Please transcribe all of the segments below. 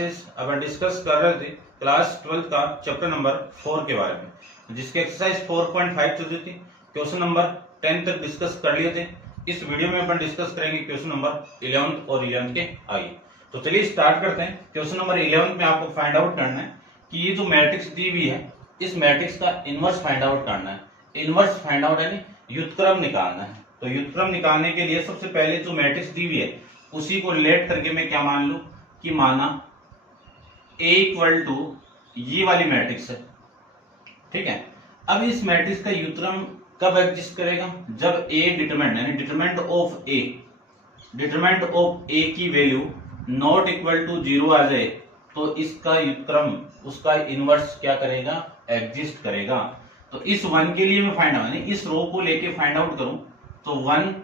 Classes अपन discuss कर रहे थे क्लास 12 का चैप्टर नंबर 4 के बारे में, जिसके एक्सरसाइज 4.5 चल रही थी। क्वेश्चन नंबर 10 तक डिस्कस कर लिए थे। इस वीडियो में अपन डिस्कस करेंगे क्वेश्चन नंबर 11 और 11 के आगे। तो चलिए स्टार्ट करते हैं। क्वेश्चन नंबर 11 में आपको फाइंड आउट करना है कि ये जो मैट्रिक्स दी हुई है, इस मैट्रिक्स का इनवर्स फाइंड आउट करना है। इनवर्स फाइंड आउट यानी व्युत्क्रम निकालना है। तो व्युत्क्रम निकालने के लिए सबसे पहले जो मैट्रिक्स दी हुई है उसी को रिलेट करके मैं क्या मान लूं कि माना A इक्वल टू ये वाली मैट्रिक्स है, ठीक है। अब इस मैट्रिक्स का व्युत्क्रम कब एग्जिस्ट करेगा? जब A डिटरमिनेंट यानी डिटरमिनेंट ऑफ A की वैल्यू नॉट इक्वल टू 0 आ जाए तो इसका व्युत्क्रम उसका इनवर्स क्या करेगा? एग्जिस्ट करेगा। तो इस 1 के लिए मैं फाइंड आउट यानी इस रो को लेके फाइंड आउट करूं तो 1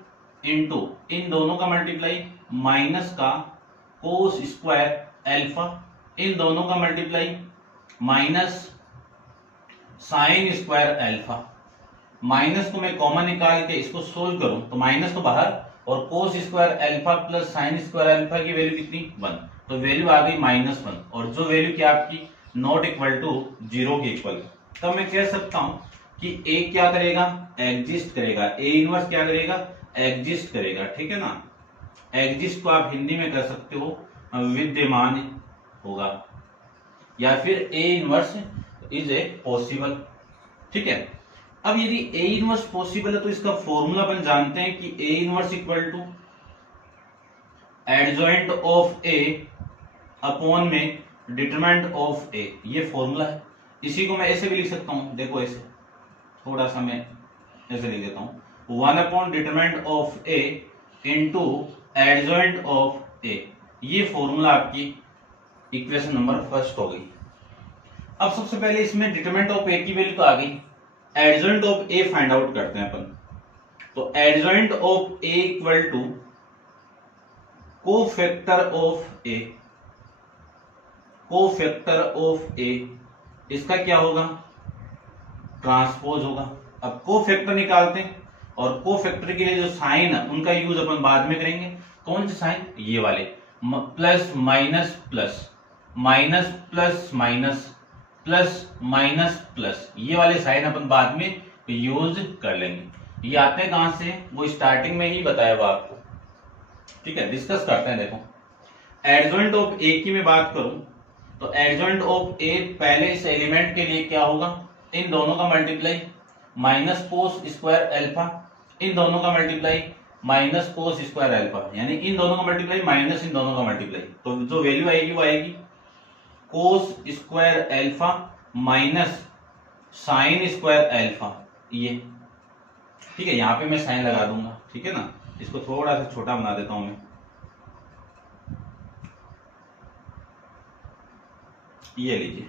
इंटू इन दोनों का मल्टीप्लाई माइनस का कोस स्क्वायर अल्फा, इन दोनों का multiply minus sine square alpha. Minus को मैं कॉमन निकाल के इसको सोल्व करूं तो माइनस तो बाहर और कोस square alpha plus sine square alpha की वैल्यू कितनी? 1। तो वैल्यू आ गई -1 और जो वैल्यू क्या आपकी नॉट इक्वल टू 0 के इक्वल। तब मैं कह सकता हूं कि A क्या करेगा? एग्जिस्ट करेगा। A इनवर्स क्या करेगा? एग्जिस्ट करेगा, ठीक है ना। एग्जिस्ट को आप हिंदी में कर सकते हो विद्यमान होगा, या फिर A inverse is a possible, ठीक है। अब यदि A इनवर्स पॉसिबल है तो इसका फॉर्मूला अपन जानते हैं कि A inverse equal to adjoint of A upon में डिटरमिनेंट ऑफ A, ये फॉर्मूला है। इसी को मैं ऐसे भी लिख सकता हूं, देखो ऐसे थोड़ा सा मैं ऐसे लिख देता हूं, 1 upon determinant of A into adjoint of A। ये फॉर्मूला आपकी इक्वेशन नंबर फर्स्ट हो गई। अब सबसे पहले इसमें डिटरमिनेंट ऑफ A की वैल्यू तो आ गई, adjoint of A find out करते हैं अपन। तो adjoint of A equal to cofactor of A, cofactor of A इसका क्या होगा? ट्रांसपोज होगा। अब कोफैक्टर निकालते हैं और कोफैक्टर के लिए जो साइन है उनका यूज अपन बाद में करेंगे। कौन से साइन? ये वाले, plus minus plus, minus plus minus, plus minus plus, ये वाले साइन अपन बाद में यूज कर लेंगे। ये आते हैं कहां से? वो स्टार्टिंग में ही बताया हुआ आपको, ठीक है। डिस्कस करते हैं। देखो एडजॉइंट ऑफ A की मैं बात करूं तो एडजॉइंट ऑफ A पहले इस एलिमेंट के लिए क्या होगा? इन दोनों का multiply minus cos square alpha, इन दोनों का multiply minus cos square alpha, यानी इन दोनों का मल्टीप्लाई माइनस इन दोनों का मल्टीप्लाई। तो जो वैल्यू आएगी वो आएगी कोस square alpha minus sine square alpha, ये, ठीक है। यहां पे मैं साइन लगा दूंगा, ठीक है ना। इसको थोड़ा सा छोटा बना देता हूं मैं, ये लीजिए।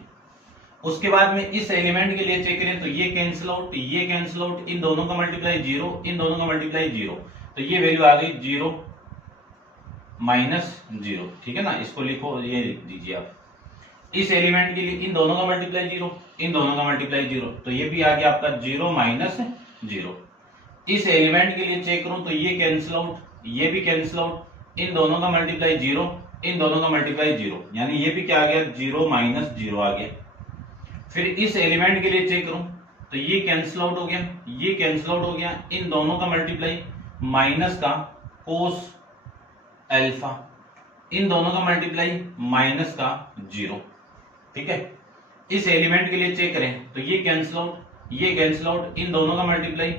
उसके बाद में इस एलिमेंट के लिए चेक करें तो ये कैंसिल आउट, ये कैंसिल आउट, इन दोनों का मल्टीप्लाई 0, इन दोनों का मल्टीप्लाई 0, तो ये वैल्यू आ गई 0 माइनस 0, ठीक है ना। इसको लिखो, ये लिख दीजिए आप। इस एलिमेंट के लिए इन दोनों का मल्टीप्लाई 0, इन दोनों का मल्टीप्लाई 0, तो ये भी आ गया आपका 0 माइनस 0। इस एलिमेंट के लिए चेक करूं तो ये कैंसिल आउट, ये भी कैंसिल आउट, इन दोनों का मल्टीप्लाई 0, इन दोनों का मल्टीप्लाई 0, यानी ये भी क्या आ गया? 0 माइनस 0 आ गया। फिर इस एलिमेंट के लिए चेक करूं तो ये कैंसिल आउट हो गया, ये कैंसिल आउट हो गया, इन दोनों का मल्टीप्लाई माइनस का कोस अल्फा, इन दोनों का मल्टीप्लाई माइनस का 0, ठीक है। इस एलिमेंट के लिए चेक करें तो ये कैंसिल आउट, ये कैंसिल आउट, इन दोनों का मल्टीप्लाई,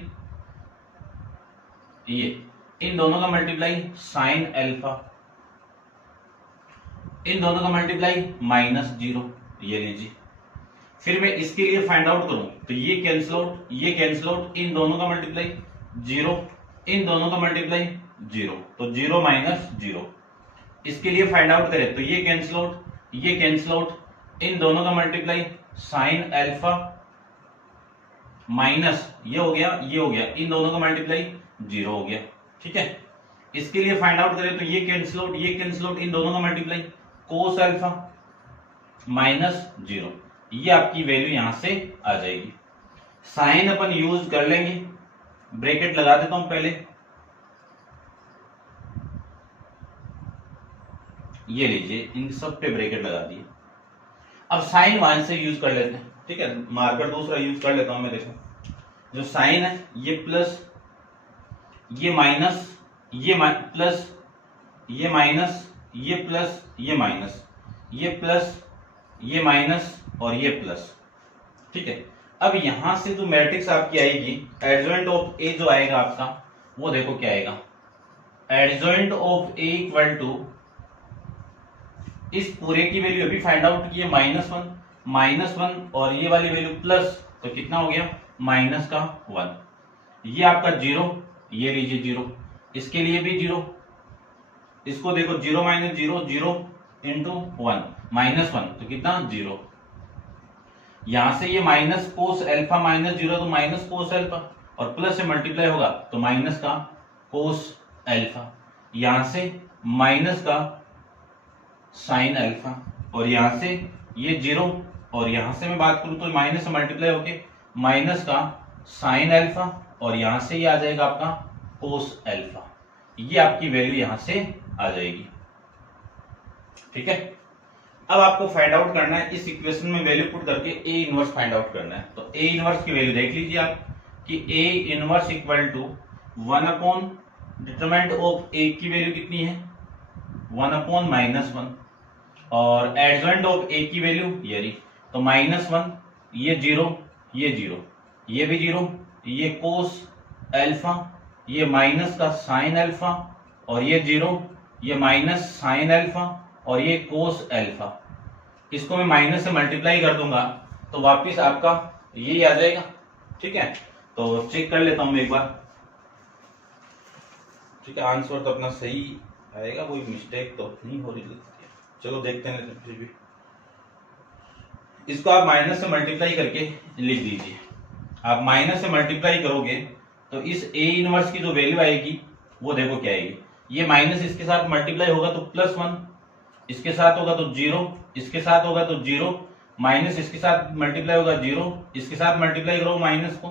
ये इन दोनों का मल्टीप्लाई साइन अल्फा, इन दोनों का मल्टीप्लाई माइनस 0, ये लीजिए। फिर मैं इसके लिए फाइंड आउट करूं तो ये कैंसिल आउट, ये कैंसिल आउट, इन दोनों का मल्टीप्लाई 0, इन दोनों का मल्टीप्लाई 0, तो 0 माइनस 0। इसके लिए फाइंड आउट करें तो ये कैंसिल आउट, ये कैंसिल आउट, इन दोनों का मल्टीप्लाई साइन अल्फा माइनस, ये हो गया, ये हो गया, इन दोनों का मल्टीप्लाई 0 हो गया, ठीक है। इसके लिए फाइंड आउट करें तो ये कैंसिल आउट, ये कैंसिल आउट, इन दोनों का मल्टीप्लाई कोस अल्फा माइनस 0, ये आपकी वैल्यू यहां से आ जाएगी। साइन अपन यूज कर लेंगे, ब्रैकेट लगा देता हूं पहले, ये लीजिए, इन सब पे ब्रैकेट लगा दिए। अब साइन 1 से यूज कर लेते हैं, ठीक है, मार्कर दूसरा यूज कर लेता हूं मैं। देखो जो साइन है ये प्लस, ये माइनस, ये प्लस, ये माइनस, ये प्लस, ये माइनस, ये प्लस, ये माइनस और ये प्लस, ठीक है। अब यहां से जो मैट्रिक्स आपकी आएगी एडजॉइंट ऑफ ए जो आएगा आपका, वो देखो क्या आएगा, adjoint of A equal to, इस पूरे की वैल्यू अभी फाइंड आउट की है -1 और ये वाली वैल्यू प्लस, तो कितना हो गया -1। ये आपका 0, ये लीजिए 0, इसके लिए भी 0, इसको देखो 0 - 0 0 इंटू 1 -1, तो कितना 0। यहां से ये माइनस कोस अल्फा -0 तो माइनस कोस अल्फा, और प्लस से मल्टीप्लाई होगा तो माइनस का कोस अल्फा, यहां से माइनस का साइन अल्फा, और यहां से ये 0, और यहां से मैं बात करूं तो माइनस से मल्टीप्लाई होके माइनस का साइन अल्फा, और यहां से ये आ जाएगा आपका कोस अल्फा। ये आपकी वैल्यू यहां से आ जाएगी, ठीक है। अब आपको फाइंड आउट करना है, इस इक्वेशन में वैल्यू पुट करके ए इनवर्स फाइंड आउट करना है। तो ए इनवर्स की वैल्यू देख लीजिए आप कि A inverse equal to 1 determinant of A की वैल्यू कितनी है 1/-1, और एडजॉइंट ऑफ ए की वैल्यू ये रही, तो -1, ये 0, ये 0, ये भी 0, ये कोस अल्फा, ये माइनस का साइन अल्फा, और ये 0, ये माइनस साइन अल्फा, और ये कोस अल्फा। इसको मैं माइनस से मल्टीप्लाई कर दूंगा तो वापिस आपका यही आ जाएगा, ठीक है। तो चेक कर लेता हूं मैं एक बार, ठीक है, आंसर तो अपना सही आएगा, कोई मिस्टेक तो नहीं हो रही लगती है। चलो देखते हैं, लेकिन फिर भी इसको आप माइनस से मल्टीप्लाई करके लिख दीजिए। आप माइनस से मल्टीप्लाई करोगे तो इस ए इनवर्स की जो वैल्यू आएगी वो देखो क्या आएगी, ये माइनस इसके साथ मल्टीप्लाई होगा तो +1, इसके साथ होगा तो 0, इसके साथ होगा तो 0, माइनस इसके साथ मल्टीप्लाई होगा 0, इसके साथ मल्टीप्लाई करो माइनस को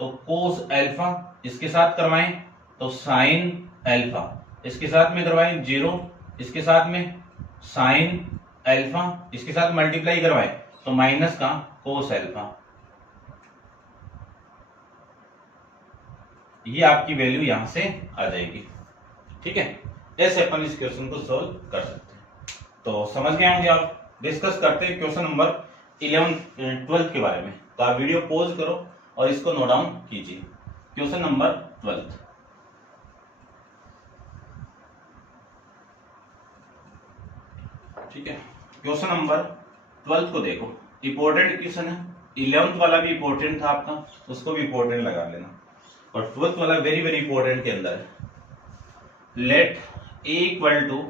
तो कोस अल्फा, इसके साथ करवाएं तो साइन अल्फा, इसके साथ में करवाएं 0, इसके साथ में साइन अल्फा, इसके साथ मल्टीप्लाई करवाएं तो माइनस का कोस अल्फा। ये आपकी वैल्यू यहां से आ जाएगी, ठीक है। ऐसे अपन इस क्वेश्चन को सोल्व कर सकते हैं। तो समझ गए होंगे आप। डिस्कस करते हैं क्वेश्चन नंबर 11-12 के बारे में। तो आप वीडियो पॉज करो और इसको नोट डाउन कीजिए। क्वेश्चन नंबर 12, ठीक है। क्वेश्चन नंबर 12 को देखो, इंपॉर्टेंट क्वेश्चन है। 11th वाला भी इंपॉर्टेंट था आपका, उसको भी इंपॉर्टेंट लगा लेना, और 12th वाला वेरी वेरी इंपॉर्टेंट के अंदर है। लेट ए इक्वल टू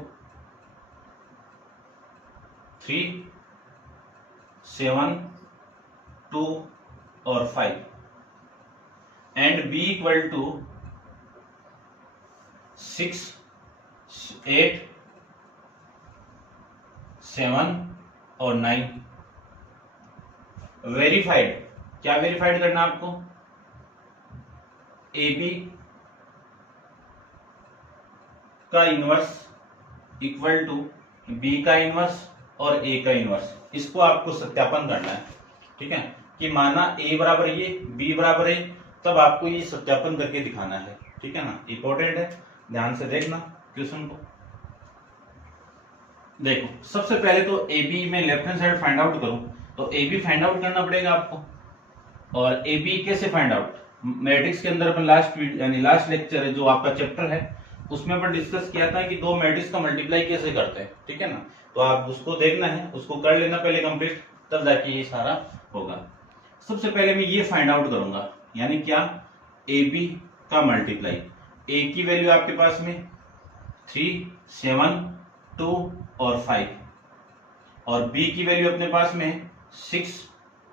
3, 7, 2 और 5 एंड बी इक्वल टू 6, 8, 7 और 9। वेरीफाइड, क्या वेरीफाइड करना आपको, ए बी का इनवर्स इक्वल टू बी का इनवर्स और ए का इनवर्स। इसको आपको सत्यापन करना है, ठीक है, कि माना ए बराबर ये, बी बराबर है, तब आपको ये सत्यापन करके दिखाना है, ठीक है ना। इंपॉर्टेंट है, ध्यान से देखना क्वेश्चन को। देखो सबसे पहले तो ए बी में left hand side find out करूं तो ए बी फाइंड आउट करना पड़ेगा आपको। और ए बी कैसे फाइंड आउट, मैट्रिक्स के अंदर अपन लास्ट लेक्चर है जो आपका चैप्टर है उसमें अपन डिस्कस किया था कि दो मैट्रिक्स का मल्टीप्लाई कैसे करते हैं, ठीक है ना। तो आप उसको देखना है, उसको कर लेना पहले कंप्लीट, तब जाके ये सारा होगा। सबसे पहले मैं ये फाइंड आउट करूंगा, यानी क्या, ए बी का मल्टीप्लाई। ए की वैल्यू आपके पास में 3, 7, 2 और 5, और बी की वैल्यू अपने पास में 6,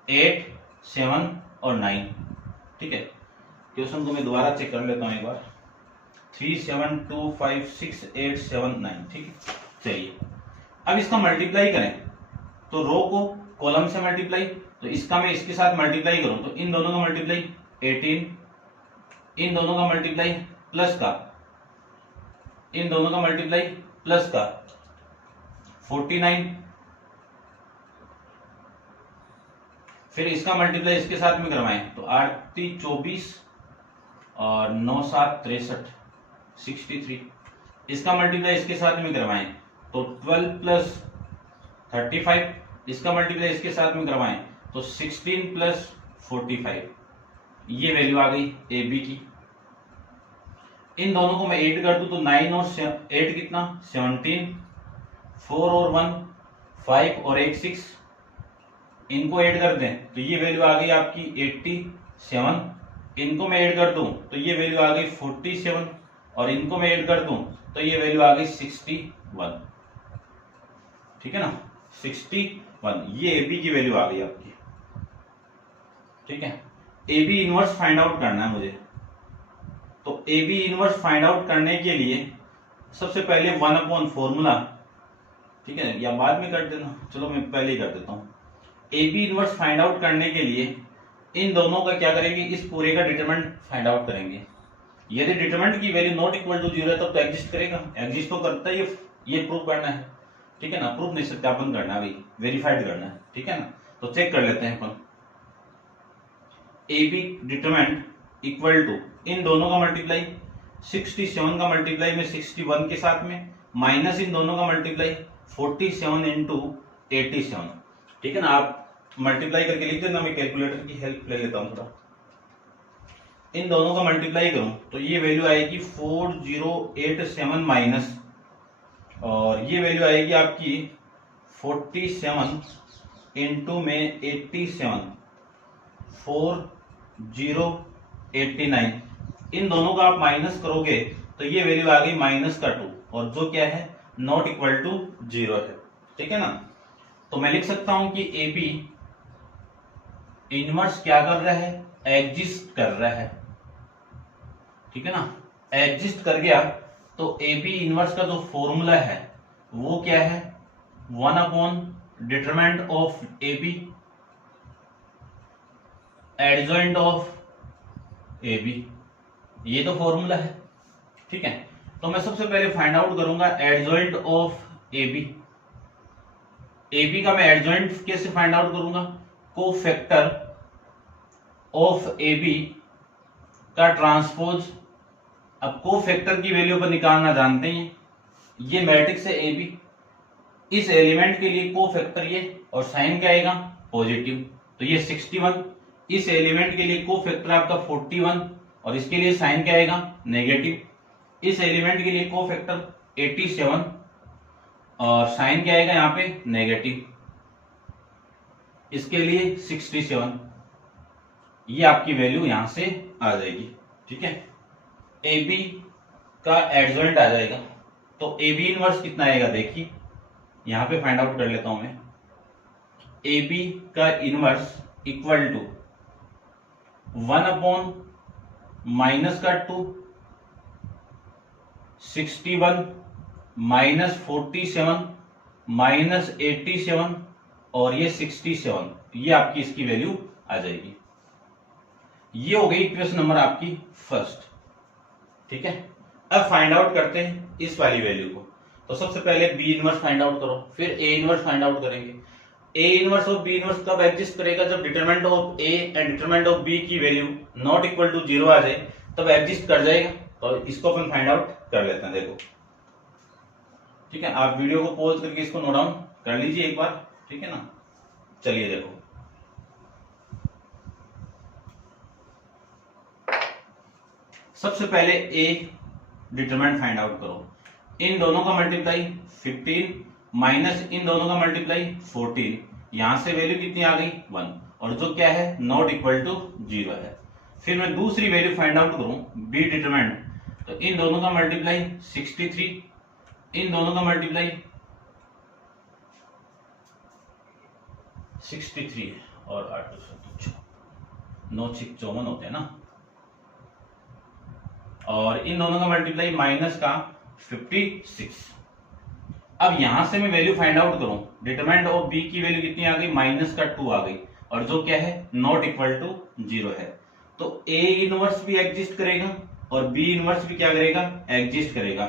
8, 7 और 9, ठीक है। क्वेश्चन को मैं दोबारा चेक कर लेता हूं एक बार। 3, 7, 2, 5, 6, 8, 7, 9, ठीक है। चलिए अब इसका मल्टीप्लाई करें तो रो को कॉलम से मल्टीप्लाई, तो इसका मैं इसके साथ मल्टीप्लाई करूं तो इन दोनों का मल्टीप्लाई 18, इन दोनों का मल्टीप्लाई प्लस का, इन दोनों का मल्टीप्लाई प्लस का, 49, फिर इसका मल्टीप्लाई इसके साथ में करवाएं तो 8 3 24 और 9 7 63 63, इसका मल्टीप्लाई इसके साथ में करवाएं तो 12 प्लस 35, इसका मल्टीप्लाई इसके साथ में करवाएं तो 16 प्लस 45, ये वैल्यू आ गई ए बी की। इन दोनों को मैं 8 कर दूं तो 9 और 8 कितना 17, 4 और 1 5 और 1 6, इनको ऐड कर दें तो ये वैल्यू आ गई आपकी 87, इनको मैं ऐड कर दूं तो ये वैल्यू आ गई 47 और इनको मैं ऐड कर दूं तो ये वैल्यू आ गई 61, ठीक है ना 61, ये ए बी की वैल्यू आ गई आपकी, ठीक है। A B inverse find out करना है मुझे, तो A B inverse find out करने के लिए सबसे पहले 1 अपॉन फॉर्मूला, ठीक है, या बाद में कर देना, चलो मैं पहले ही कर देता हूं। A B inverse find out करने के लिए इन दोनों का क्या करेंगे, इस पूरे का डिटरमिनेंट फाइंड आउट करेंगे। यदि डिटरमिनेंट की वैल्यू नॉट इक्वल टू 0 है तब तो एग्जिस्ट करेगा, एग्जिस्ट तो करता है, ये प्रूव करना है, ठीक है ना, प्रूफ नहीं सत्यापन करना है भाई, वेरीफाइड करना है, ठीक है ना। तो चेक कर लेते हैं अपन, A B determinant equal to इन दोनों का मल्टीप्लाई 67 का मल्टीप्लाई में 61 के साथ में माइनस इन दोनों का मल्टीप्लाई 47 इंटू 87, ठीक है ना। आप मल्टीप्लाई करके लिख देना, मैं कैलकुलेटर की हेल्प ले लेता हूं थोड़ा। इन दोनों का मल्टीप्लाई करूं तो ये वैल्यू आएगी 4087 माइनस, और ये वैल्यू आएगी आपकी 47 इंटू में 87 4089, इन दोनों का आप माइनस करोगे तो ये वैल्यू आ गई माइनस का 2, और जो क्या है नॉट इक्वल टू 0 है, ठीक है ना। तो मैं लिख सकता हूं कि ए बी इनवर्स क्या कर रहा है, एग्जिस्ट कर रहा है, ठीक है ना। एग्जिस्ट कर गया तो ए बी इनवर्स का जो फॉर्मूला है वो क्या है, 1 upon determinant of A B adjoint of A B, ये तो फॉर्मूला है, ठीक है। तो मैं सबसे पहले फाइंड आउट करूंगा adjoint of A B. A B का मैं एडजॉइंट कैसे फाइंड आउट करूंगा, कोफैक्टर ऑफ ए बी का ट्रांसपोज। अब कोफैक्टर की वैल्यू पर निकालना जानते हैं, ये मैट्रिक्स है ए बी, इस एलिमेंट के लिए कोफैक्टर ये, और साइन क्या आएगा पॉजिटिव, तो ये 61, इस एलिमेंट के लिए कोफैक्टर आपका 41 और इसके लिए साइन क्या आएगा नेगेटिव, इस एलिमेंट के लिए कोफैक्टर 87 और साइन क्या आएगा यहाँ पे नेगेटिव, इसके लिए 67, ये आपकी वैल्यू यहां से आ जाएगी, ठीक है। ए बी का एडजॉइंट आ जाएगा, तो ए बी इनवर्स कितना आएगा देखिए, यहां पे फाइंड आउट कर लेता हूं मैं। ए बी का inverse equal to 1 upon minus का 2 61 माइनस 47 माइनस 87 और ये 67, ये आपकी इसकी वैल्यू आ जाएगी। ये हो गई इक्वेशन नंबर आपकी फर्स्ट, ठीक है। अब फाइंड आउट करते हैं इस वाली वैल्यू को, तो सबसे पहले बी इनवर्स फाइंड आउट करो, फिर ए इनवर्स फाइंड आउट करेंगे। ए इनवर्स और बी इनवर्स कब एग्जिस्ट करेगा, जब determinant of A and determinant of B की वैल्यू नॉट इक्वल टू 0 आ जाए तब एग्जिस्ट कर जाएगा। तो इसको अपन फाइंड आउट कर लेते हैं, देखो ठीक है। आप वीडियो को पॉज करके इसको नोट डाउन कर लीजिए एक बार, ठीक है ना। चलिए देखो, सबसे पहले ए डिटरमिनेंट फाइंड आउट करो। इन दोनों का मल्टीप्लाई 15 माइनस इन दोनों का मल्टीप्लाई 14, यहां से वैल्यू कितनी आ गई 1, और जो क्या है नॉट इक्वल टू 0 है। फिर मैं दूसरी वैल्यू फाइंड आउट करूं बी डिटरमिनेंट, तो इन दोनों का मल्टीप्लाई 63, इन दोनों का मल्टीप्लाई 63 और 8 9 6 54 होते हैं ना, और इन दोनों का मल्टीप्लाई माइनस का 56। अब यहां से मैं वैल्यू फाइंड आउट करूं, डिटरमिनेंट ऑफ बी की वैल्यू कितनी आ गई माइनस का 2 आ गई, और जो क्या है नॉट इक्वल टू 0 है। तो ए इनवर्स भी एग्जिस्ट करेगा और बी इनवर्स भी क्या करेगा एग्जिस्ट करेगा,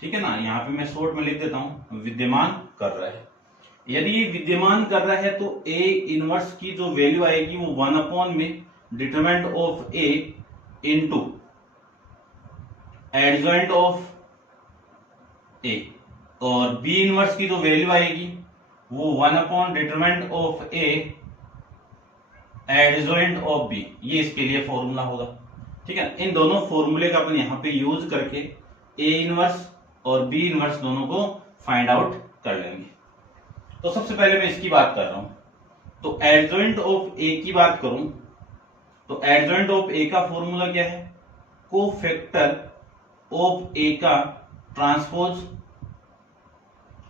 ठीक है ना। यहाँ पे मैं शॉर्ट में लिख देता हूं विद्यमान कर रहा है। यदि ये विद्यमान कर रहा है तो ए इनवर्स की जो वैल्यू आएगी वो 1 में determinant of A into adjoint of A, और बी इनवर्स की जो वैल्यू आएगी वो 1 determinant of A adjoint of B. ये इसके लिए फॉर्मूला होगा। ठीक है, इन दोनों फॉर्मूले का अपन यहां पे यूज करके ए इनवर्स और बी इनवर्स दोनों को फाइंड आउट कर लेंगे। तो सबसे पहले मैं इसकी बात कर रहा हूं, तो एडजॉइंट ऑफ ए की बात करूं तो एडजॉइंट ऑफ ए का फॉर्मूला क्या है, कोफैक्टर ऑफ ए का ट्रांसपोज।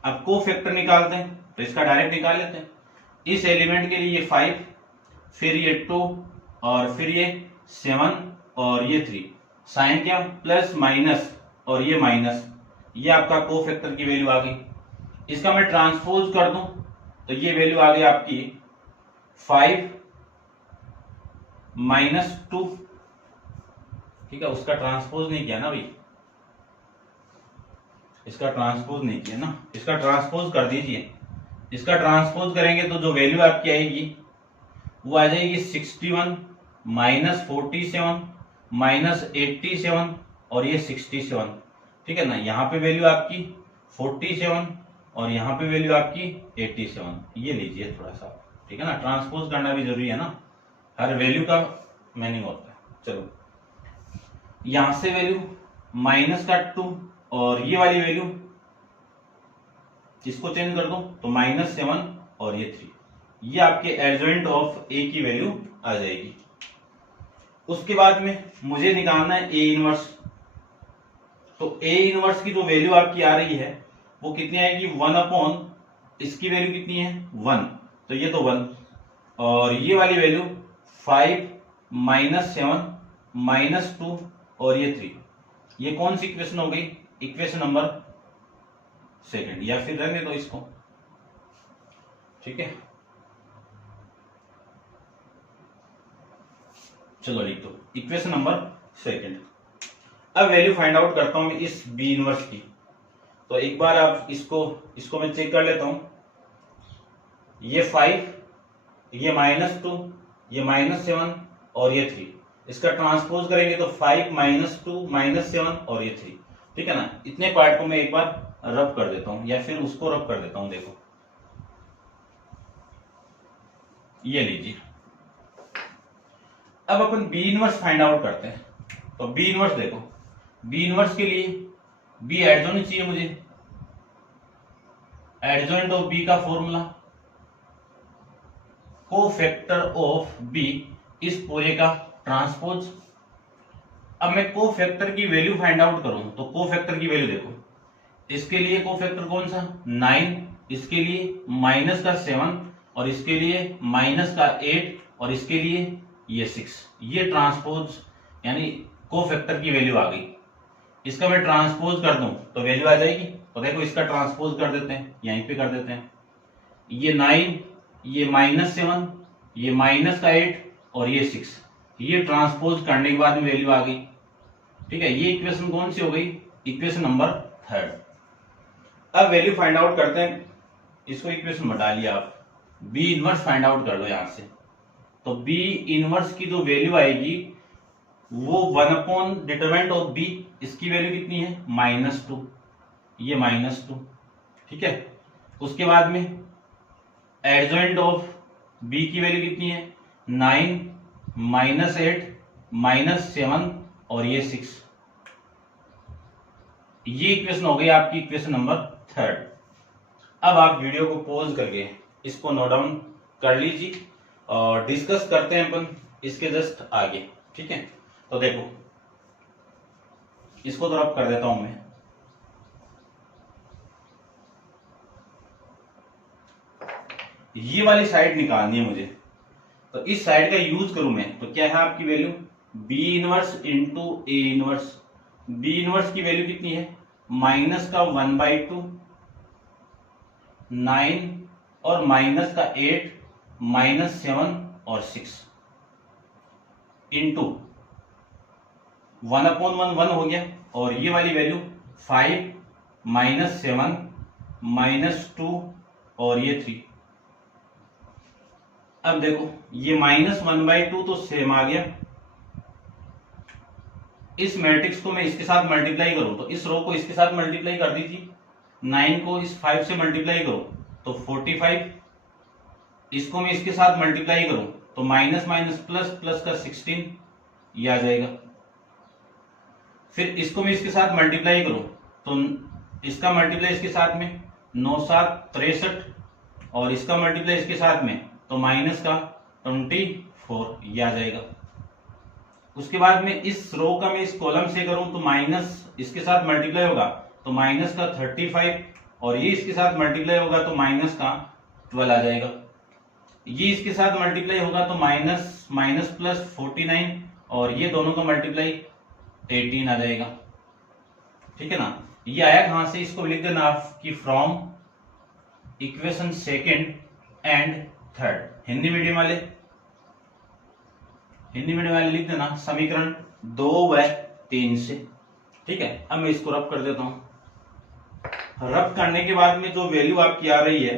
अब कोफैक्टर निकालते हैं तो इसका डायरेक्ट निकाल लेते हैं। इस एलिमेंट के लिए ये 5, फिर ये 2 और फिर ये 7 और ये 3। साइन क्या, प्लस माइनस और ये माइनस, ये आपका कोफैक्टर की वैल्यू आ गई। इसका मैं ट्रांसपोज कर दूं तो ये वैल्यू आ गई आपकी 5 माइनस 2। ठीक है, उसका ट्रांसपोज नहीं किया ना भाई, इसका ट्रांसपोज नहीं किया ना, इसका ट्रांसपोज कर दीजिए। इसका ट्रांसपोज करेंगे तो जो वैल्यू आपकी आएगी वो आ जाएगी 61 माइनस 47 माइनस 87 और ये 67। ठीक है ना, यहाँ पे वैल्यू आपकी 47 और यहाँ पे वैल्यू आपकी 87। ये लीजिए थोड़ा सा, ठीक है ना, ट्रांसपोज करना भी जरूरी है ना, हर वैल्यू का मीनिंग होता है। चलो, यहां से वैल्यू माइनस का 2 और ये वाली वैल्यू इसको चेंज कर दो तो -7 और ये 3। ये आपके एडजॉइंट ऑफ ए की वैल्यू आ जाएगी। उसके बाद में मुझे निकालना है ए इनवर्स। तो ए इनवर्स की जो वैल्यू आपकी आ रही है वो कितनी आएगी, 1 इसकी वैल्यू कितनी है 1, तो ये तो 1 और ये वाली वैल्यू 5 -7 -2 और ये 3। ये कौन सी इक्वेशन हो गई, इक्वेशन नंबर 2, या फिर रहने दो इसको। ठीक है, चलो लिख दो इक्वेशन नंबर 2। अब वैल्यू फाइंड आउट करता हूं मैं इस बी इनवर्स की। तो एक बार आप इसको मैं चेक कर लेता हूं। ये 5, ये -2, ये -7 और ये 3। इसका ट्रांसपोज करेंगे तो 5 -2 -7 और ये 3। ठीक है ना, इतने पार्ट को मैं एक बार रब कर देता हूं या फिर उसको रब कर देता हूं। देखो ये लीजिए। अब अपन बी इनवर्स फाइंड आउट करते हैं। तो बी इनवर्स देखो, बी इनवर्स के लिए बी एडजॉइंट चाहिए मुझे। एडजॉइंट ऑफ बी का फॉर्मूला कोफैक्टर ऑफ बी इस पूरे का ट्रांसपोज। अब मैं कोफैक्टर की वैल्यू फाइंड आउट करूं तो कोफैक्टर की वैल्यू देखो, इसके लिए कोफैक्टर कौन सा 9, इसके लिए -7 और इसके लिए -8 और इसके लिए ये 6। ये ट्रांसपोज यानी कोफैक्टर की वैल्यू आ गई। इसका मैं ट्रांसपोज कर दूं तो वैल्यू आ जाएगी। तो देखो इसका ट्रांसपोज कर देते हैं, यहीं पे कर देते हैं। ये 9, ये -7, ये -8 और ये 6। ये ट्रांसपोज करने के बाद में वैल्यू आ गई। ठीक है, ये इक्वेशन कौन सी हो गई, इक्वेशन नंबर 3। अब वैल्यू फाइंड आउट करते हैं। इसको इक्वेशन में डालिए आप, बी इनवर्स फाइंड आउट कर लो यहां से। तो बी इनवर्स की जो वैल्यू आएगी वो 1 डिटरमिनेंट ऑफ बी, इसकी वैल्यू कितनी है -2, ये -2। ठीक है, उसके बाद में एडजॉइंट ऑफ बी की वैल्यू कितनी है 9 -8 -7 और ये 6। ये इक्वेशन हो गई आपकी इक्वेशन नंबर 3। अब आप वीडियो को पॉज करके इसको नोट डाउन कर लीजिए और डिस्कस करते हैं अपन इसके जस्ट आगे। ठीक है, तो देखो इसको तो रब कर देता हूं मैं। ये वाली साइड निकालनी है मुझे, तो इस साइड का यूज करूं मैं तो क्या है आपकी value B inverse into A inverse. B inverse की वैल्यू कितनी है -1/2 9 और -8 -7 और 6 इंटू 1/1 1 हो गया और ये वाली वैल्यू 5 -7 -2 और ये 3। अब देखो ये -1/2 तो सेम आ गया। इस मैट्रिक्स को मैं इसके साथ मल्टीप्लाई करूं तो इस रो को इसके साथ मल्टीप्लाई कर दीजिए। 9 को इस 5 से मल्टीप्लाई करो तो 45। इसको मैं इसके साथ मल्टीप्लाई करूं तो माइनस माइनस प्लस प्लस का 16 ये आ जाएगा। फिर इसको मैं इसके साथ मल्टीप्लाई करूं तो इसका मल्टीप्लाई इसके साथ में 9 7 63 और इसका मल्टीप्लाई इसके साथ में तो माइनस का 24 ये आ जाएगा। उसके बाद में इस रो का मैं इस कॉलम से करूं तो माइनस इसके साथ मल्टीप्लाई होगा तो माइनस का 35 और ये इसके साथ मल्टीप्लाई होगा तो माइनस का 12 आ जाएगा। ये इसके साथ मल्टीप्लाई होगा तो माइनस माइनस प्लस 49 और ये दोनों का मल्टीप्लाई 18 आ जाएगा। ठीक है ना। ये आया कहां से, इसको लिख देना आप कि from equation second and third. Hindi medium वाले लिख देना समीकरण 2 व 3 से। ठीक है। अब मैं इसको रब कर देता हूं। रब करने के बाद में जो वैल्यू आपकी आ रही है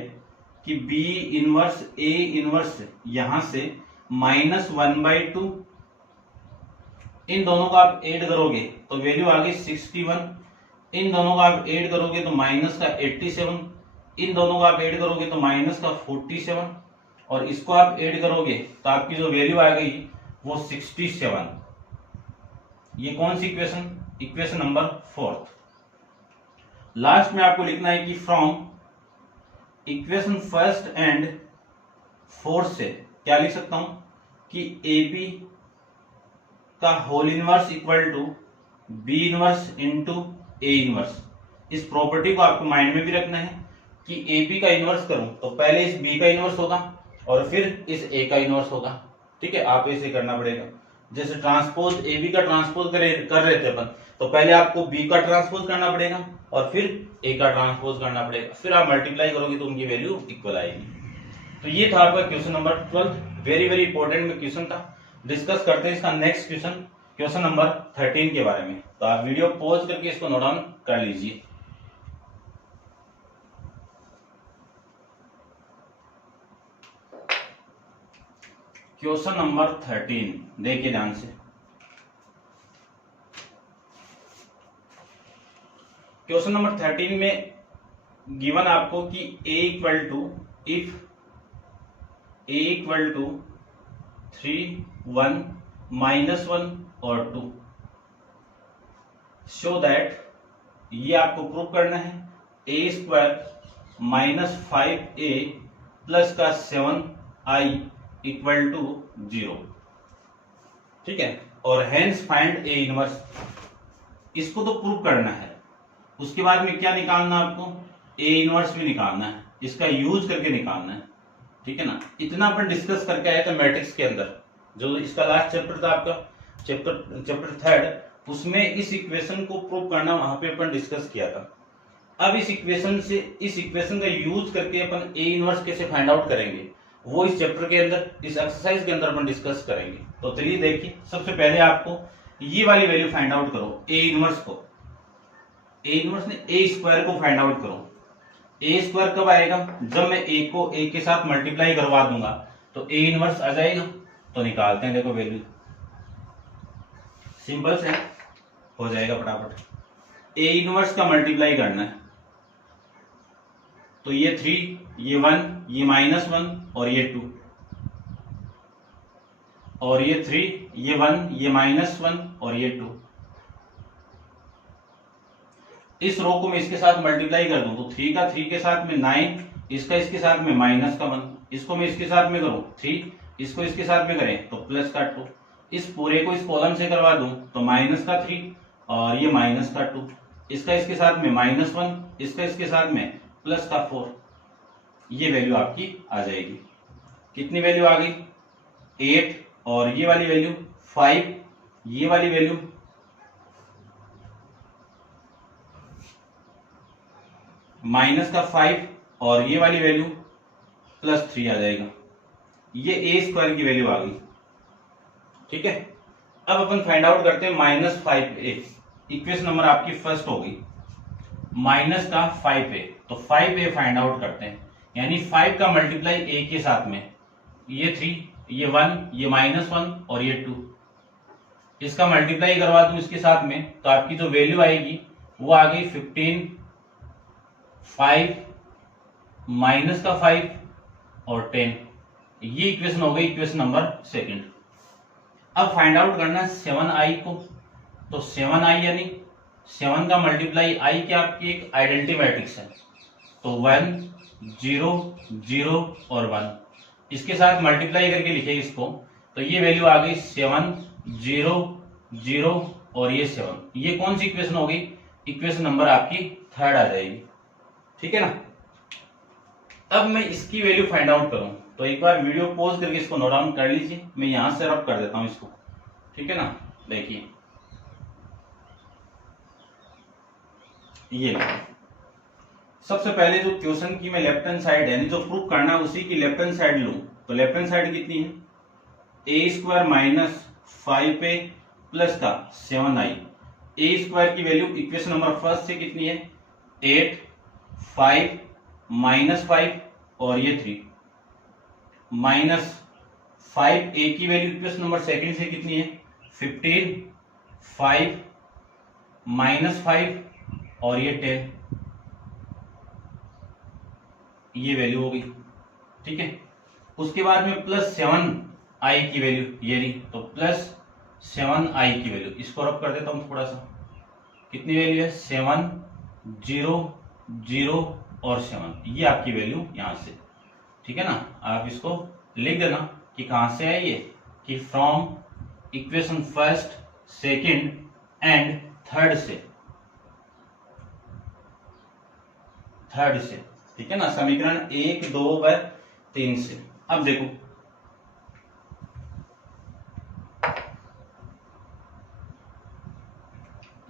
कि B इनवर्स A इनवर्स यहां से -1/2 इन दोनों का आप ऐड करोगे तो वैल्यू आ गई 61। इन दोनों का आप ऐड करोगे तो माइनस का 87। इन दोनों का आप ऐड करोगे तो माइनस का 47 और इसको आप ऐड करोगे तो आपकी जो वैल्यू आ गई वो 67। ये कौन सी इक्वेशन, इक्वेशन नंबर 4। लास्ट में आपको लिखना है कि from equation first and fourth से क्या लिख सकता हूं कि AB का whole inverse equal to B inverse into A inverse. इस प्रॉपर्टी को आपको माइंड में भी रखना है कि AB का इनवर्स करूं तो पहले इस B का इनवर्स होगा और फिर इस A का इनवर्स होगा। ठीक है। आप ऐसे करना पड़ेगा। जैसे ट्रांसपोज AB का ट्रांसपोज कर रहे थे अपन तो पहले आपको B का ट्रांसपोज करना पड़ेगा और फिर A का ट्रांसपोज करना पड़ेगा, फिर आप मल्टीप्लाई करोगे तो उनकी वैल्यू इक्वल आएगी। तो ये था आपका question number 12। Very very important में क्वेश्चन था। डिस्कस करते हैं इसका नेक्स्ट क्वेश्चन, क्वेश्चन नंबर 13 के बारे में। तो आप वीडियो पॉज करके इसको नोट डाउन कर लीजिए। क्वेश्चन नंबर 13 देखिए ध्यान से। क्वेश्चन नंबर 13 में गिवन आपको कि A equal to if A equal to 3 1 -1 और 2 शो दैट, ये आपको प्रूव करना है A² -5A प्लस का 7I इक्वल टू 0। ठीक है। और हेंस फाइंड A इनवर्स, इसको तो प्रूव करना है। उसके बाद में क्या निकालना आपको, A इनवर्स भी निकालना है, इसका यूज करके निकालना है। ठीक है ना। इतना अपन डिस्कस करके आए थे मैट्रिक्स के अंदर, जो इसका लास्ट चैप्टर था आपका चैप्टर 3, उसमें इस इक्वेशन को प्रूव करना वहां पे अपन डिस्कस किया था। अब इस इक्वेशन का यूज करके अपन A इनवर्स कैसे फाइंड आउट करेंगे वो इस चैप्टर के अंदर, इस एक्सरसाइज के अंदर अपन डिस्कस करेंगे। तो चलिए देखिए, सबसे पहले आपको ये वाली वैल्यू फाइंड आउट करो, A इनवर्स को, A इनवर्स ने A² को फाइंड आउट करो। A² कब आएगा, जब मैं A को A के साथ मल्टीप्लाई करवा दूंगा तो A इनवर्स आ जाएगा। तो निकालते हैं, देखो वैल्यू सिंपल से हो जाएगा फटाफट। A इनवर्स का मल्टीप्लाई करना है तो ये 3 ये 1 ये -1 और ये 2 और ये 3 ये 1 ये -1 और ये 2। इस रो को मैं इसके साथ मल्टीप्लाई कर दूं तो 3 का 3 के साथ में 9, इसका इसके साथ में -1, इसको मैं इसके साथ में करूं 3, इसको इसके साथ में करें तो प्लस का 2। इस पूरे को इस कॉलम से करवा दूं तो -3 और ये -2, इसका इसके साथ में -1, इसका इसके साथ में +4। ये वैल्यू आपकी आ जाएगी। कितनी वैल्यू आ गई, 8 और ये वाली वैल्यू 5, ये वाली वैल्यू -5 और ये वाली वैल्यू +3 आ जाएगा। ये A² की वैल्यू आ गई। ठीक है। अब अपन फाइंड आउट करते हैं -5A। इक्वेशन नंबर आपकी फर्स्ट हो गई। माइनस का 5a, तो 5a फाइंड आउट करते हैं। यानी 5 का मल्टीप्लाई a के साथ में, ये 3, ये 1, ये -1 और ये 2, इसका मल्टीप्लाई करवा दूं इसके साथ में, तो आपकी जो वैल्यू आएगी वो आ गई 15, 5 माइनस का 5 और 10। ये इक्वेशन हो गई इक्वेशन नंबर सेकंड। अब फाइंड आउट करना है 7i को, तो 7i यानी 7 का मल्टीप्लाई i क्या आपकी एक आइडेंटिटी मैट्रिक्स है, तो 1 0 0 और 1, इसके साथ मल्टीप्लाई करके लिखे इसको, तो ये वैल्यू आ गई 7 0 0 और ये 7। ये कौन सी इक्वेशन होगी, इक्वेशन नंबर आपकी थर्ड आ जाएगी। ठीक है ना। अब मैं इसकी वैल्यू फाइंड आउट करूं, तो एक बार वीडियो पॉज करके इसको नोट डाउन कर लीजिए, मैं यहां से रब कर देता हूं इसको। ठीक है ना। देखिए ये सबसे पहले जो क्वेश्चन की मैं लेफ्ट हैंड साइड यानी जो प्रूफ करना है उसी की लेफ्ट हैंड साइड लूं, तो लेफ्ट हैंड साइड कितनी है, a² माइनस 5a प्लस का 7i। a² की वैल्यू इक्वेशन नंबर फर्स्ट से कितनी है, 8, 5 माइनस 5 और ये 3, माइनस 5a की वैल्यू इक्वेशन नंबर सेकंड से कितनी है, 15, 5 माइनस 5 और ये 10, ये वैल्यू हो गई। ठीक है। उसके बाद में प्लस 7i की वैल्यू ये रही, तो प्लस 7i की वैल्यू, इसको रब कर देता हूं थोड़ा सा, कितनी वैल्यू है, 7 0 0 और 7, ये आपकी वैल्यू यहां से। ठीक है ना। आप इसको लिख देना कि कहां से है ये, कि from equation first, second and third से, ठीक है ना, समीकरण 1 2 व 3 से। अब देखो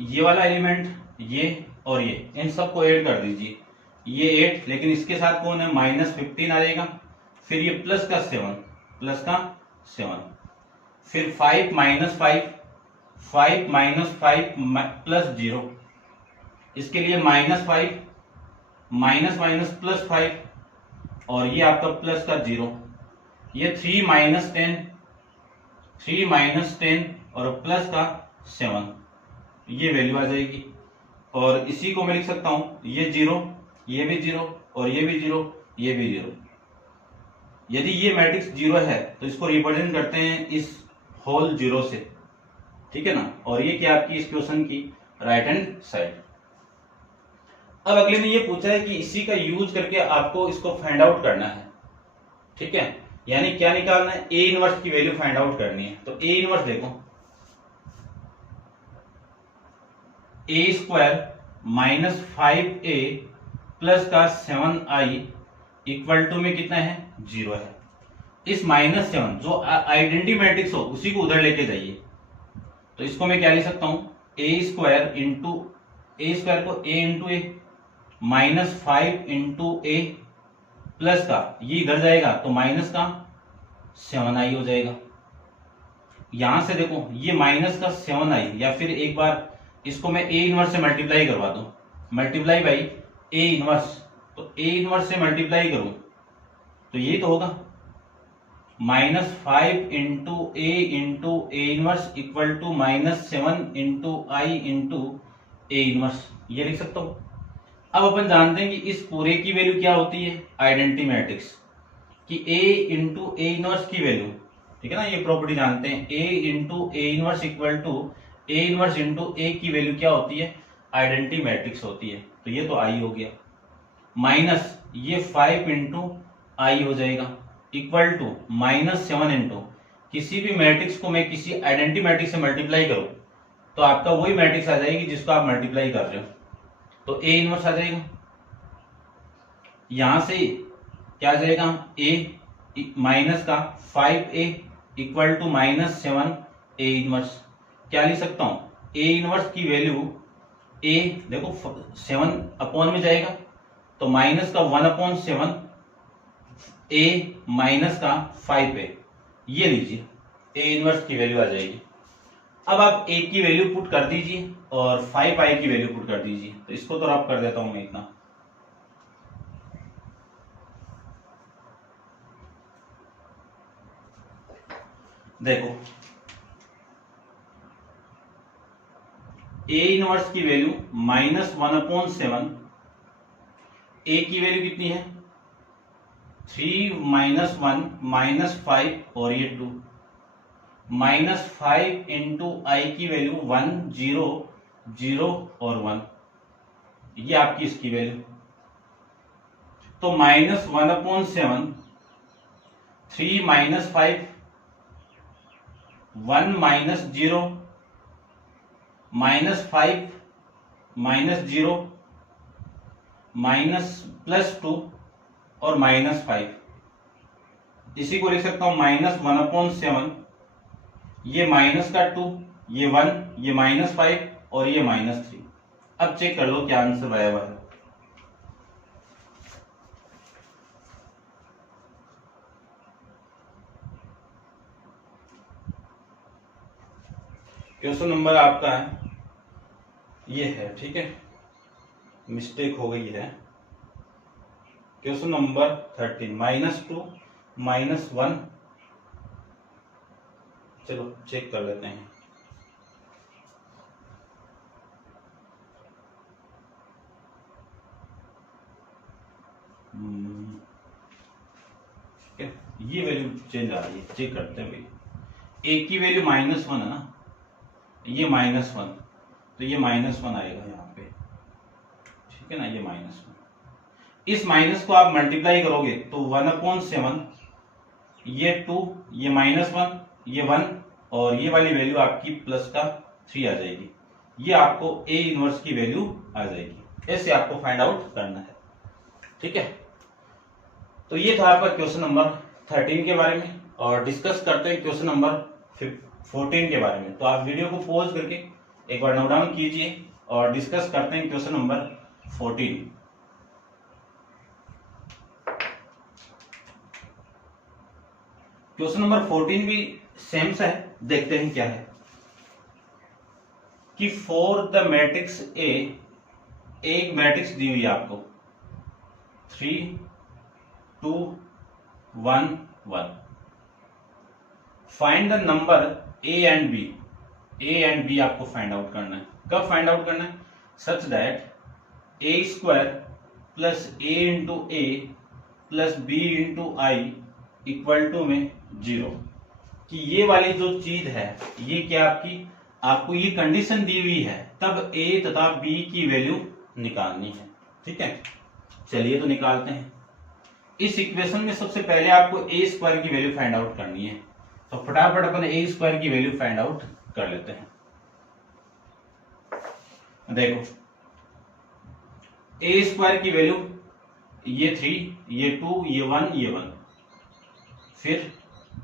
ये वाला एलिमेंट, ये और ये, इन सबको ऐड कर दीजिए, ये 8, लेकिन इसके साथ कौन है, -15 आ जाएगा, फिर ये प्लस का 7, फिर 5 माइनस 5, 5 माइनस 5 प्लस 0, इसके लिए -5 माइनस माइनस प्लस 5 और ये आपका प्लस का 0, ये 3 माइनस 10, 3 माइनस 10 और प्लस का 7, ये वैल्यू आ जाएगी। और इसी को मैं लिख सकता हूं, ये 0, ये भी 0 और ये भी 0, ये भी 0। यदि ये मैट्रिक्स 0 है तो इसको रिप्रेजेंट करते हैं इस होल 0 से। ठीक है ना। और ये क्या आपकी इस क्वेश्चन की राइट हैंड साइड। अब अगले ने ये पूछा है कि इसी का यूज करके आपको इसको फाइंड आउट करना है। ठीक है। यानी क्या निकालना है, ए इनवर्स की वैल्यू फाइंड आउट करनी है। तो ए इनवर्स देखो, a² माइनस 5a प्लस का 7i इक्वल टू में कितना है, 0 है। इस -7 जो आइडेंटिटी मैट्रिक्स हो उसी को उधर लेके जाइए, तो इसको मैं क्या लिख सकता हूं, a² इंटू a² को a into A minus 5 into A plus का, ये इधर जाएगा तो माइनस का 7i हो जाएगा। यहां से देखो ये माइनस का 7i, या फिर एक बार इसको मैं ए इनवर्स से मल्टीप्लाई करवा दूं, मल्टीप्लाई बाई ए इनवर्स, तो ए इनवर्स से मल्टीप्लाई करूं तो ये तो होगा -5 into A inverse equal to -7 into I into A inverse, ये लिख सकता हूं। अब अपन जानते हैं कि इस पूरे की वैल्यू क्या होती है, आइडेंटिटी मैट्रिक्स कि a इंटू ए इनवर्स की वैल्यू। ठीक है ना, ये प्रॉपर्टी जानते हैं, a into A inverse equal to A inverse into A की वैल्यू क्या होती है, आइडेंटिटी मैट्रिक्स होती है। तो ये तो आई हो गया, माइनस ये 5 इंटू आई हो जाएगा इक्वल टू -7 इंटू, किसी भी मैट्रिक्स को मैं किसी आइडेंटिटी मैट्रिक्स से मल्टीप्लाई करूं तो आपका वही मैट्रिक्स आ जाएगी जिसको आप मल्टीप्लाई कर रहे हो, तो ए इनवर्स आ जाएगा। यहां से क्या आ जाएगा, a माइनस का 5a equal to -7 A inverse. क्या लिख सकता हूं, ए इनवर्स की वैल्यू a देखो 7 अपॉन में जाएगा तो माइनस का 1/7 a माइनस का 5a, ये लीजिए ए इनवर्स की वैल्यू आ जाएगी। अब आप a की वैल्यू पुट कर दीजिए और 5i की वैल्यू पुट कर दीजिए। तो इसको तो रब कर देता हूं मैं इतना। देखो a इनवर्स की वैल्यू -1/7, a की वैल्यू कितनी है 3 - 1 -5 और ये 2, -5 इंटू आई की वैल्यू 1 0 0 और 1, ये आपकी इसकी वैल्यू। तो -1/7, 3 - 5, 1 - 0, -5 -0 +2 और -5, इसी को लिख सकता हूं -1/7, ये माइनस का 2, ये 1, ये -5 और ये -3। अब चेक कर लो क्या आंसर आया हुआ है। क्वेश्चन नंबर आपका है ये है, ठीक है, मिस्टेक हो गई है। क्वेश्चन नंबर 13 -2 -1, चलो चेक कर लेते हैं। ये वैल्यू चेंज आ रही है, चेक करते हैं भाई। एक की वैल्यू -1 है ना, ये -1, तो ये -1 आएगा यहाँ पे, ठीक है ना, ये -1। इस माइनस को आप मल्टीप्लाई करोगे तो 1/7, ये 2, ये -1, ये 1 और ये वाली वैल्यू आपकी प्लस का 3 आ जाएगी। ये आपको a इनवर्स की वैल्यू आ जाएगी। ऐसे आपको फाइंड आउट करना है, ठीक है। तो ये था आपका क्वेश्चन नंबर 13 के बारे में, और डिस्कस करते हैं क्वेश्चन नंबर 14 के बारे में। तो आप वीडियो को पॉज करके एक बार नोट डाउन कीजिए और डिस्कस करते हैं क्वेश्चन नंबर 14। क्वेश्चन नंबर 14 भी सेम सा है, देखते हैं क्या है कि फॉर द मैट्रिक्स ए, एक मैट्रिक्स दी हुई है आपको 3 2 1 1। Find the number A and B, A and B आपको फाइंड आउट करना है। कब फाइंड आउट करना है? Such that A square plus A into A plus B into I equal to में 0, कि ये वाली जो चीज है ये क्या आपकी, आपको ये कंडीशन दी हुई है, तब a तथा b की वैल्यू निकालनी है, ठीक है। चलिए तो निकालते हैं। इस इक्वेशन में सबसे पहले आपको a स्क्वायर की वैल्यू फाइंड आउट करनी है, तो फटाफट अपन a स्क्वायर की वैल्यू फाइंड आउट कर लेते हैं। देखो a स्क्वायर की वैल्यू ये 3, ये 2, ये 1, ये 1, फिर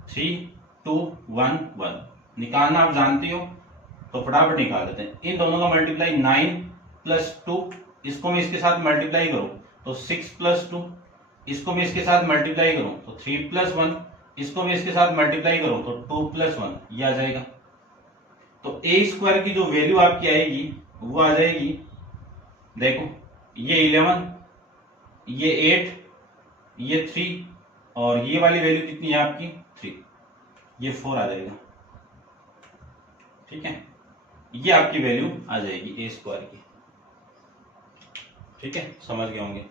3 2 1 1 निकालना आप जानते हो, तो फटाफट निकाल देते हैं। इन दोनों का मल्टीप्लाई 9 + 2, इसको मैं इसके साथ मल्टीप्लाई करूं तो 6 + 2, इसको मैं इसके साथ मल्टीप्लाई करूं तो 3 + 1, इसको मैं इसके साथ मल्टीप्लाई करूं तो 2 + 1, ये आ जाएगा। तो a स्क्वायर की जो वैल्यू आपकी आएगी वो आ जाएगी, देखो ये 11, ये 8, ये 3 और ये वाली वैल्यू कितनी है आपकी 3, ये 4 आ जाएगा, ठीक है। ये आपकी वैल्यू आ जाएगी ए स्क्वायर की, ठीक है, समझ गए होंगे।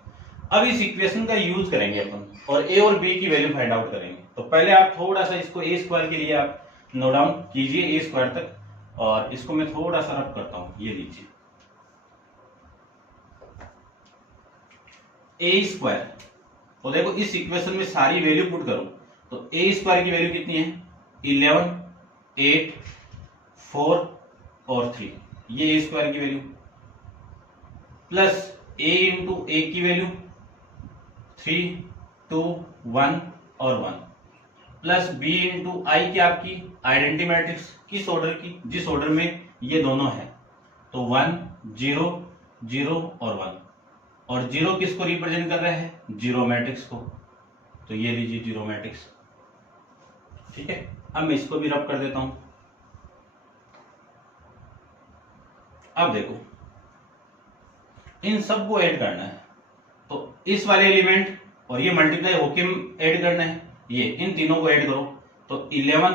अब इस इक्वेशन का यूज करेंगे अपन और ए और बी की वैल्यू फाइंड आउट करेंगे। तो पहले आप थोड़ा सा इसको ए स्क्वायर के लिए आप नोट डाउन कीजिए ए स्क्वायर तक, और इसको मैं थोड़ा सा रब करता हूं, ये लीजिए ए स्क्वायर। तो देखो इस इक्वेशन में सारी वैल्यू पुट करो तो ए स्क्वायर की वैल्यू कितनी है 11 8 4 और 3, ये ए स्क्वायर की value, plus A into A की वैल्यू 3 2 1 और 1, प्लस बी इंटू आई की आपकी आइडेंटिटी मैट्रिक्स किस ऑर्डर की, जिस ऑर्डर में ये दोनों है, तो 1 0 0 और 1, और 0 किसको रिप्रेजेंट कर रहे हैं, जीरो मैट्रिक्स को, तो ये लीजिए जीरो मैट्रिक्स, ठीक है। अब मैं इसको भी रब कर देता हूं। अब देखो इन सबको ऐड करना है, तो इस वाले एलिमेंट और ये मल्टीप्लाई होके ऐड करना है, ये इन तीनों को ऐड करो तो 11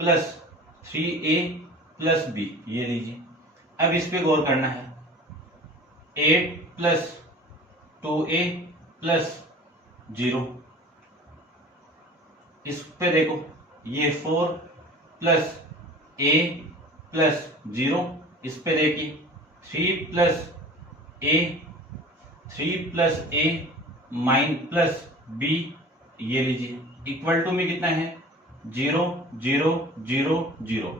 प्लस 3a प्लस b, ये लीजिए। अब इस पे गौर करना है, 8 प्लस 2a प्लस 0, इस पे देखो ये 4 प्लस a प्लस 0, इस पे देखिए 3 plus a mine plus b, ये लीजिए इक्वल टू में कितना है 0 0 0 0।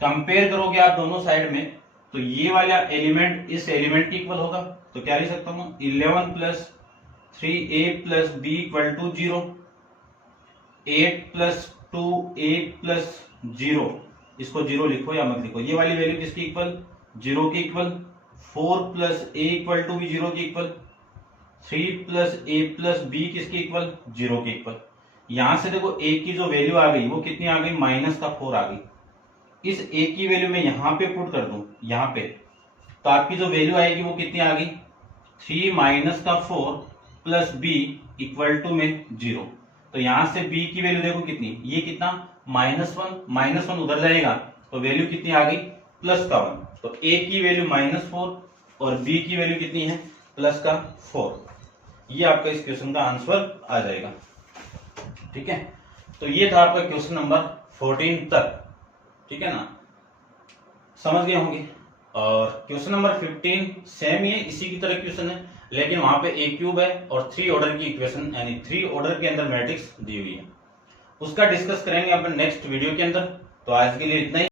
कंपेयर करोगे आप दोनों साइड में तो ये वाला एलिमेंट इस एलिमेंट की इक्वल होगा, तो क्या लिख सकता हूं 11 plus 3a plus b equal to 0, 8 plus 2a plus 0, इसको 0 लिखो या मत लिखो, ये वाली वैल्यू किसकी इक्वल 0 की equal, 4 plus a equal to भी 0 की equal, 3 plus a plus b किसकी इक्वल 0 की इक्वल। यहां से देखो a की जो वैल्यू आ गई वो कितनी आ गई -4 आ गई, इस a की वैल्यू में यहां पे पुट कर दूं यहां पे, तो आपकी जो वैल्यू आएगी वो कितनी आ गई 3 -4 प्लस b इक्वल टू में 0। तो यहां से b की वैल्यू देखो कितनी, ये कितना -1 उधर जाएगा तो वैल्यू कितनी आ गई +1, तो a की वैल्यू -4 और b की वैल्यू कितनी है +4। ये आपका इस क्वेश्चन का आंसर आ जाएगा। ठीक है, तो ये था आपका क्वेश्चन नंबर 14 तक। ठीक है ना, समझ गए होंगे। और क्वेश्चन नंबर 15 सेम ही है, इसी की तरह क्वेश्चन है, लेकिन वहां पे a क्यूब है और 3 ऑर्डर की इक्वेशन यानी 3 ऑर्डर के अंदर मैट्रिक्स दी हुई है, उसका डिस्कस करेंगे अपन नेक्स्ट वीडियो के अंदर। तो आज के लिए इतना ही।